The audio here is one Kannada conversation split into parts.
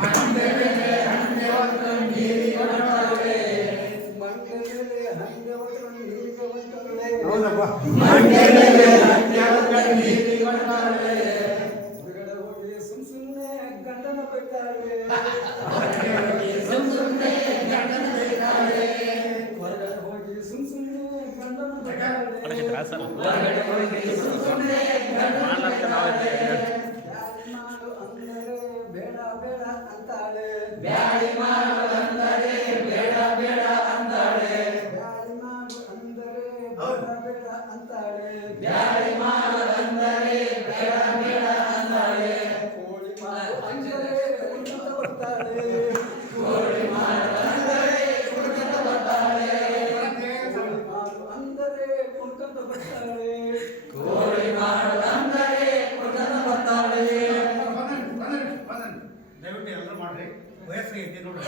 ಮಂಡೆ ಮೇಲೆ ಹಂಡೆ ಹೊತ್ತು ನೀರಿಗೆ ಹೊಂಟವಳೆ ಮಂಡೆ ಮೇಲೆ ಹಂಡೆ ಹೊತ್ತು ನೀರಿಗೆ ಹೊಂಟವಳೆ ಹೌದಪ್ಪ ಮಂಡೆ ಮೇಲೆ ಹಂಡೆ ಹೊತ್ತು ನೀರಿಗೆ ಹೊಂಟವಳೆ ಹೊರಗಡೆ ಹೋಗಿ ಸುಮ್ಮನೆ ಗಂಡನ ಬೈತಾಳೆ ಸುಮ್ಮನೆ ಗಂಡನ ಬೈತಾಳೆ ಹೊರಗಡೆ ಹೋಗಿ ಸುಮ್ಮನೆ ಗಂಡನ ಬೈತಾಳೆ ಹೊರಗಡೆ ಹೋಗಿ ಸುಮ್ಮನೆ ಗಂಡನ ಬೈತಾಳೆ ಬ್ಯಾಳಿ ಮಾಡು ಅಂದರೆ ಬೇಡ ಬೇಡ ಅಂತಾಳೆ ಬ್ಯಾಳಿ ಮಾಡು ಅಂದರೆ ಬೇಡ ಬೇಡ ಅಂತಾಳೆ ಬ್ಯಾಳಿ ಮಾಡು ಅಂದರೆ ಬೇಡ ಬೇಡ ಅಂತಾಳೆ ಕೋಳಿ ಮಾಡು ಅಂದರೆ ಕುಣಿತ ಬರ್ತಾಳೆ ಕೋಳಿ ಮಾಡು ಅಂದರೆ ಕುಣಿತ ಬರ್ತಾಳೆ ಕೋಳಿ ಮಾಡು ಅಂದರೆ ಕುಣಿತ ಬರ್ತಾಳೆ ಕೋಳಿ ಮಾಡು ಅಂದರೆ ಕುಣಿತ ಬರ್ತಾಳೆ ದಯವಿಟ್ಟು ಎಲ್ಲರೂ ಮಾಡ್ರಿ ವಯಸ್ಸು ಐತಿ ನೋಡ್ರಿ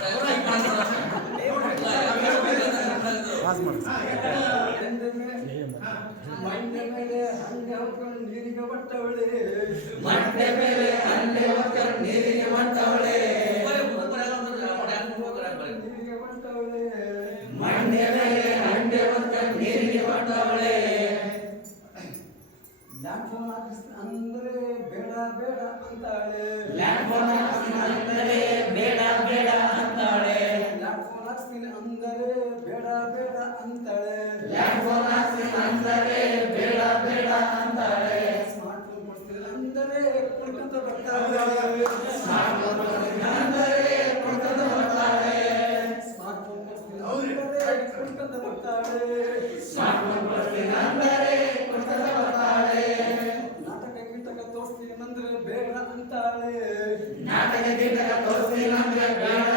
ಮಂಡೆ ಮೇಲೆ ಹಂಡೆ ಹೊತ್ಕೊಂಡು ನೀರಿಗೆ ಬಟ್ಟವಳೆ ಮಂಡೆ ಮೇಲೆ ಹಂಡೆ ಹೊತ್ಕೊಂಡು ನೀರಿಗೆ ಬಟ್ಟವಳೆ ನೀರಿಗೆ ಬಟ್ಟವಳೆ ಮಂಡೆ ಮೇಲೆ ಹಂಡೆ ಹೊತ್ಕೊಂಡು ನೀರಿಗೆ ಬಟ್ಟವಳೆ ಲ್ಯಾಂಡ್ ಫೋನ್ ಅಂದ್ರೆ ಬೇಡ ಬೇಡ ಅಂತಾಳೆ ಲ್ಯಾಂಡ್ ಫೋನ್ ಅಂದರೆ ಬೇಡ ಬೇಡ ಅಂತಾಳೆ ಲ್ಯಾಂಡ್ ಫೋನ್ ಹಾಕ್ಸ್ತೀನಿ ಅಂದರೆ ಬೇಡ ಬೇಡ ಅಂತಾಳೆ ಲ್ಯಾಂಡ್ ಫೋನ್ ಹಾಕ್ಸ್ತೀನಿ ಅಂದರೆ ಬೇಡ ಬೇಡ ಅಂತಾಳೆ ಸ್ಮಾರ್ಟ್ ಫೋನ್ ಕೊಡ್ತೀನಿ ಅಂದರೆ ಕುಡ್ಕೊಂತ ಬರ್ತಾಳೆ ಸ್ಮಾರ್ಟ್ ಫೋನ್ ಕೊಡ್ತೀನಿ ಅಂದರೆ ಕುಡ್ಕೊಂತ ಬರ್ತಾಳೆ ಸ್ಮಾರ್ಟ್ ಫೋನ್ ಕೊಡ್ತೀನಿ ಅಂದರೆ ಕುಡ್ಕೊಂತ ಬರ್ತಾಳೆ ಸ್ಮಾರ್ಟ್ ಫೋನ್ ಕೊಡ್ತೀನಿ ಅಂದರೆ ಕುಡ್ಕೊಂತ ಬರ್ತಾಳೆ ನಾಟಕ ಗೀಟಕ ತೋರಿಸ್ತೀನಿ ಅಂದ್ರೆ ಬೇಡ ಅಂತಾಳೆ ನಾಟಕ ಗೀಟಕ ತೋರಿಸ್ತೀನಿ ಅಂದ್ರೆ ಬೇಡ